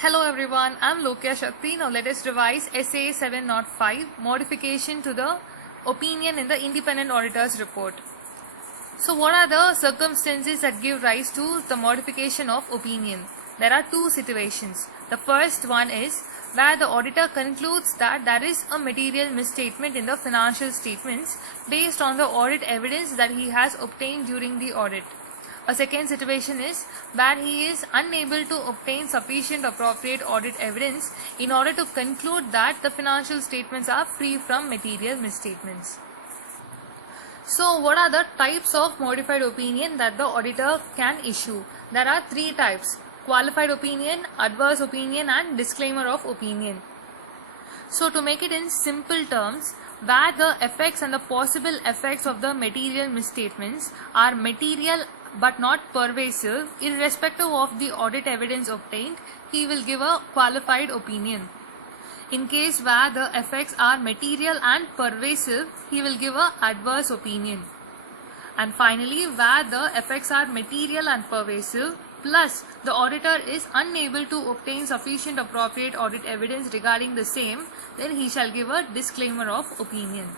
Hello everyone, I'm Lokiya. Now let us revise SA 705, modification to the opinion in the independent auditor's report. So what are the circumstances that give rise to the modification of opinion? There are two situations. The first one is where the auditor concludes that there is a material misstatement in the financial statements based on the audit evidence that he has obtained during the audit. A second situation is where he is unable to obtain sufficient appropriate audit evidence in order to conclude that the financial statements are free from material misstatements. So what are the types of modified opinion that the auditor can issue? There are three types: qualified opinion, adverse opinion and disclaimer of opinion. So to make it in simple terms, where the effects and the possible effects of the material misstatements are material but not pervasive, irrespective of the audit evidence obtained, he will give a qualified opinion. In case where the effects are material and pervasive, he will give a adverse opinion. And finally, where the effects are material and pervasive, plus the auditor is unable to obtain sufficient appropriate audit evidence regarding the same, then he shall give a disclaimer of opinion.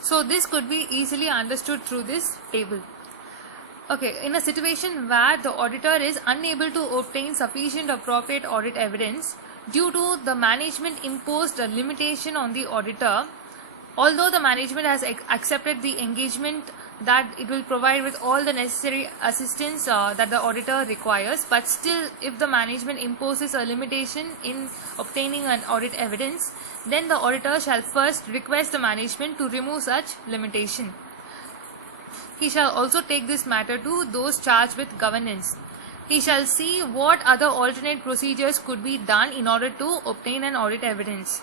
So this could be easily understood through this table. Okay, in a situation where the auditor is unable to obtain sufficient appropriate audit evidence due to the management imposed a limitation on the auditor, although the management has accepted the engagement that it will provide with all the necessary assistance that the auditor requires, but still if the management imposes a limitation in obtaining an audit evidence, then the auditor shall first request the management to remove such limitation. He shall also take this matter to those charged with governance. He shall see what other alternate procedures could be done in order to obtain an audit evidence.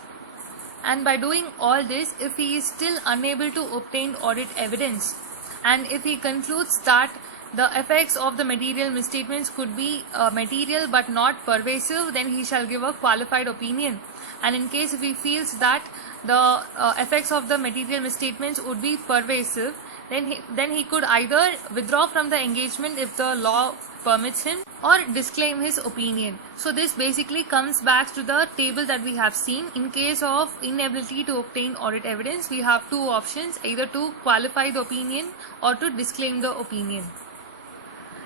And by doing all this, if he is still unable to obtain audit evidence, and if he concludes that the effects of the material misstatements could be material but not pervasive, then he shall give a qualified opinion. And in case if he feels that the effects of the material misstatements would be pervasive, then he could either withdraw from the engagement if the law permits him, or disclaim his opinion. So this basically comes back to the table that we have seen. In case of inability to obtain audit evidence, we have two options: either to qualify the opinion or to disclaim the opinion.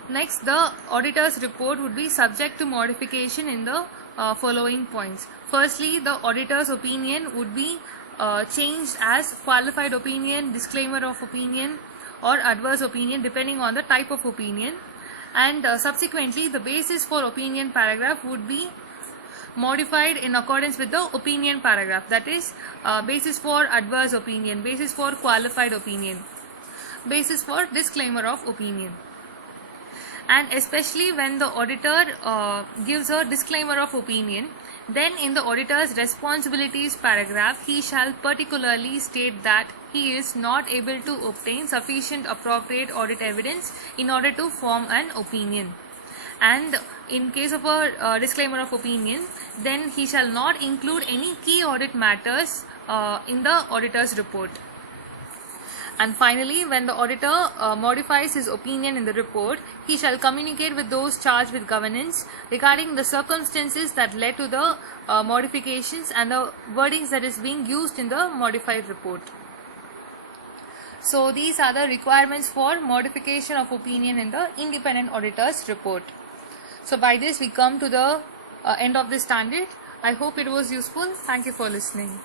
Next, the auditor's report would be subject to modification in the following points. Firstly, the auditor's opinion would be changed as qualified opinion, disclaimer of opinion or adverse opinion depending on the type of opinion, and subsequently the basis for opinion paragraph would be modified in accordance with the opinion paragraph, that is basis for adverse opinion, basis for qualified opinion, basis for disclaimer of opinion. And especially when the auditor gives a disclaimer of opinion, then in the auditor's responsibilities paragraph, he shall particularly state that he is not able to obtain sufficient appropriate audit evidence in order to form an opinion. And in case of a disclaimer of opinion, then he shall not include any key audit matters in the auditor's report. And finally, when the auditor modifies his opinion in the report, he shall communicate with those charged with governance regarding the circumstances that led to the modifications and the wordings that is being used in the modified report. So these are the requirements for modification of opinion in the independent auditor's report. So by this we come to the end of this standard. I hope it was useful. Thank you for listening.